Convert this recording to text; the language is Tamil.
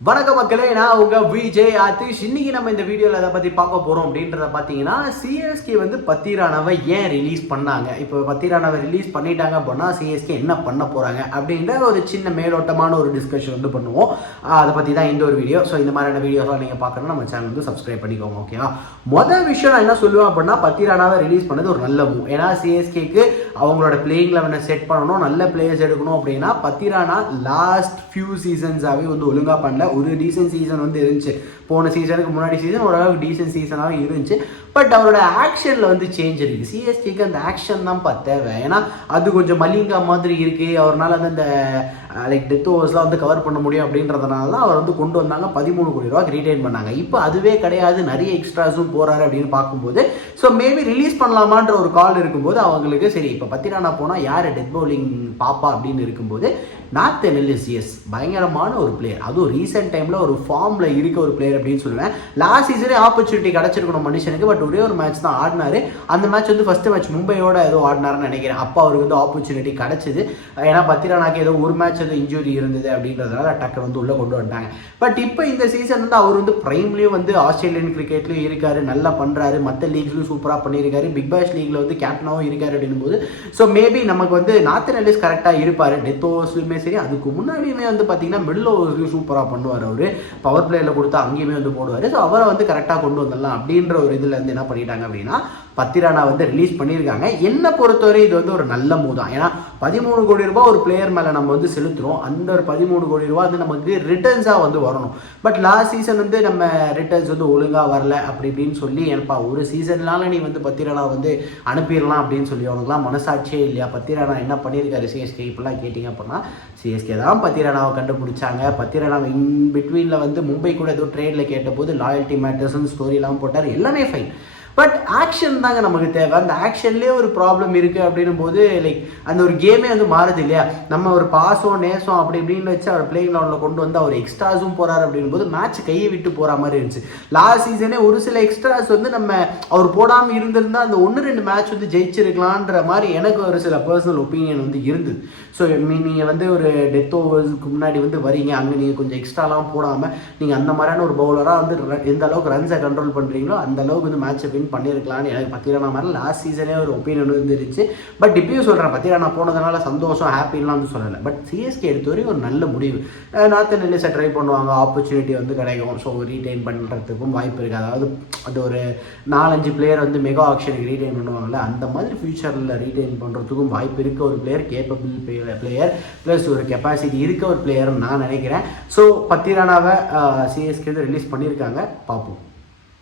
வணக்கம் மக்களே, நான் உங்க விஜய் ஆதிஷ். இன்னைக்கு நம்ம இந்த வீடியோவில் எதை பற்றி பார்க்க போகிறோம் அப்படின்றத பார்த்தீங்கன்னா, சிஎஸ்கே வந்து பத்திரானாவை ஏன் ரிலீஸ் பண்ணாங்க, இப்போ பத்திரானாவை ரிலீஸ் பண்ணிட்டாங்க அப்படின்னா சிஎஸ்கே என்ன பண்ண போகிறாங்க அப்படின்ற ஒரு சின்ன மேலோட்டமான ஒரு டிஸ்கஷன் வந்து பண்ணுவோம். அதை பற்றி தான் இந்த ஒரு வீடியோ. ஸோ இந்த மாதிரியான வீடியோஸ்லாம் நீங்கள் பார்க்கணும்னா நம்ம சேனல் வந்து சப்ஸ்கிரைப் பண்ணிக்கோங்க, ஓகேவா? மொதல் விஷயம் நான் என்ன சொல்லுவேன் அப்படின்னா, பத்திரானாவை ரிலீஸ் பண்ணது ஒரு நல்ல மூவ். ஏன்னா சிஎஸ்கேக்கு அவங்களோட பிளேயிங் லெவனை செட் பண்ணணும், நல்ல பிளேயர்ஸ் எடுக்கணும் அப்படின்னா பத்திரானா லாஸ்ட் ஃபியூ சீசன்ஸாகவே வந்து ஒழுங்காக பண்ணல. ஒரு டீசன்ட் சீசன் வந்து இருந்துச்சு, போன சீசனுக்கு முன்னாடி சீசன் ஓரளவுக்கு டீசன்ட் சீசனாக இருந்துச்சு. பட் அவரோட ஆக்ஷனில் வந்து சேஞ்ச் இருக்குது. சிஎஸ்கேக்கு அந்த ஆக்ஷன் தான் தேவை. ஏன்னா அது கொஞ்சம் மலிங்கா மாதிரி இருக்குது. அவரால் வந்து அந்த லைக் டெத் ஓவர்ஸ்லாம் வந்து கவர் பண்ண முடியும் அப்படின்றதுனால தான் அவர் வந்து கொண்டு வந்தாங்க. 13 கோடி ரூபாய்க்கு ரீடைன் பண்ணாங்க. இப்போ அதுவே கிடையாது, நிறைய எக்ஸ்ட்ராஸும் போகிறாரு அப்படின்னு பார்க்கும்போது ஸோ மேபி ரிலீஸ் பண்ணலாமான்ற ஒரு கால் இருக்கும்போது அவங்களுக்கு சரி இப்போ பத்திரானா போனால் யார் டெத் பவுலிங் பாப்பா அப்படின்னு இருக்கும்போது நாத்தன் எல்லிஸ் பயங்கரமான ஒரு பிளேயர், அதுவும் ரீசெண்ட் டைமில் ஒரு ஃபார்மில் இருக்க ஒரு பிளேயர் அப்படின்னு சொல்லுவேன். லாஸ்ட் சீசனே ஆப்பர்ச்சுனிட்டி கிடச்சிருக்கணும் மனுஷனுக்கு. பட் ஒரே ஒரு மேட்ச் தான் ஆடினாரு. அந்த மேட்ச் வந்து ஃபர்ஸ்ட் மேட்ச் மும்பையோட ஏதோ ஆடினாருன்னு நினைக்கிறேன். அப்போ அவருக்கு வந்து ஆப்பர்ச்சுனிட்டி கிடச்சிது. ஏன்னா பத்திரானாக்கு ஏதோ ஒரு மேட்ச் ஏதோ இன்ஜுரி இருந்தது அப்படின்றதுனால டக்கர் வந்து உள்ளே கொண்டு வந்துட்டாங்க. பட் இப்போ இந்த சீசன் வந்து அவர் வந்து பிரைம்லேயும் வந்து ஆஸ்திரேலியன் கிரிக்கெட்லேயும் இருக்காரு, நல்லா பண்ணுறாரு, மற்ற லீக்ஸ்லையும் சூப்பராக பண்ணியிருக்காரு, பிக் பாஸ் லீக்ல வந்து கேப்டனாகவும் இருக்காரு அப்படின்னும் போது ஸோ மேபி நமக்கு வந்து நாத்தன் எல்லிஸ் கரெக்டாக இருப்பார். டெத் ஓவர்ஸ்லையுமே சரி, அதுக்கு முன்னாடியுமே வந்து பார்த்தீங்கன்னா மிடில் ஓவர்ஸ்லையும் சூப்பராக பண்ணுவார். அவர் பவர் பிளேயில் கொடுத்தா அங்கேயுமே வந்து போடுவார். ஸோ அவரை வந்து கரெக்டாக கொண்டு வந்துடலாம் அப்படின்ற ஒரு இதில் வந்து என்ன பண்ணிட்டாங்க அப்படின்னா பத்திரானா வந்து ரிலீஸ் பண்ணியிருக்காங்க. என்னை பொறுத்தவரை இது வந்து ஒரு நல்ல மூவ் தான். ஏன்னா 13 கோடி ரூபாய் ஒரு பிளேயர் மேலே நம்ம வந்து செலுத்துகிறோம். அந்த ஒரு 13 கோடி ரூபாய் வந்து நமக்கு ரிட்டர்ன்ஸாக வந்து வரணும். பட் லாஸ்ட் சீசன் வந்து நம்ம ரிட்டர்ன்ஸ் வந்து ஒழுங்காக வரல அப்படி இப்படின்னு சொல்லி எனப்பா ஒரு சீசன்னால நீ வந்து பத்திரானா வந்து அனுப்பிடலாம் அப்படின்னு சொல்லி அவனுக்குலாம் மனசாட்சியே இல்லையா? பத்திரானா என்ன பண்ணியிருக்காரு சிஎஸ்கே இப்பெல்லாம் கேட்டிங்க அப்படின்னா சிஎஸ்கே தான் பத்திரானாவை கண்டுபிடிச்சாங்க. பத்திரானாவை இன் பிட்வீனில் வந்து மும்பை கூட ஏதோ ட்ரேடில் கேட்டபோது லாயல்ட்டி மேட்டர்ஸ்னு ஸ்டோரிலாம் போட்டார், எல்லாமே ஃபைன். பட் ஆக்ஷன் தாங்க நமக்கு தேவை. அந்த ஆக்ஷன்லேயே ஒரு ப்ராப்ளம் இருக்குது அப்படின்னும் போது லைக் அந்த ஒரு கேமே வந்து மாறுது இல்லையா? நம்ம ஒரு பாசம் நேசம் அப்படி இப்படின்னு வச்சு அவர் பிளேயிங் லெவலில் கொண்டு வந்து அவர் எக்ஸ்ட்ராஸும் போகிறார் அப்படின்னும் போது மேட்ச் கையை விட்டு போகிற மாதிரி இருந்துச்சு. லாஸ்ட் சீசனே ஒரு சில எக்ஸ்ட்ராஸ் வந்து நம்ம அவர் போடாமல் இருந்திருந்தால் அந்த 1-2 மேட்ச் வந்து ஜெயிச்சிருக்கலான்ற மாதிரி எனக்கு ஒரு சில பர்சனல் ஒப்பீனியன் வந்து இருந்தது. ஸோ நீங்கள் வந்து ஒரு டெத் ஓவர்ஸ்க்கு முன்னாடி வந்து வரீங்க, அங்கே நீங்கள் கொஞ்சம் எக்ஸ்ட்ராலாம் போடாமல் நீங்கள் அந்த மாதிரியான ஒரு பவுலராக வந்து எந்த அளவுக்கு ரன்ஸை கண்ட்ரோல் பண்ணுறீங்களோ அந்த அளவுக்கு வந்து மேட்சை வின் பண்ணியிருக்கலான்னு எனக்கு பத்திரானா மாதிரி லாஸ்ட் சீசனே ஒரு ஒப்பீனியன் வந்துருச்சு. பட் இப்பயும் சொல்கிறேன், பத்திரானா போனதுனால சந்தோஷம் ஹாப்பின்லாம் வந்து சொல்லலை. பட் சிஎஸ்கே எடுத்த வரையும் ஒரு நல்ல முடிவு. நார்த்தன் எல்லிஸை ட்ரை பண்ணுவாங்க, ஆப்பர்ச்சுனிட்டி வந்து கிடைக்கும். ஸோ ரீடைன் பண்ணுறதுக்கும் வாய்ப்பு இருக்குது. அதாவது அது ஒரு 4-5 பிளேயர் வந்து மெகா ஆக்ஷனுக்கு ரீடைன் பண்ணுவாங்கல்ல, அந்த மாதிரி ஃபியூச்சரில் ரீடைன் பண்ணுறதுக்கும் வாய்ப்பு இருக்க ஒரு பிளேயர், கேப்பபிள் பிளேயர் ப்ளஸ் ஒரு கெப்பாசிட்டி இருக்க ஒரு பிளேயர்னு நான் நினைக்கிறேன். ஸோ பத்திரானாவை சிஎஸ்கே ரிலீஸ் பண்ணியிருக்காங்க, பார்ப்போம்.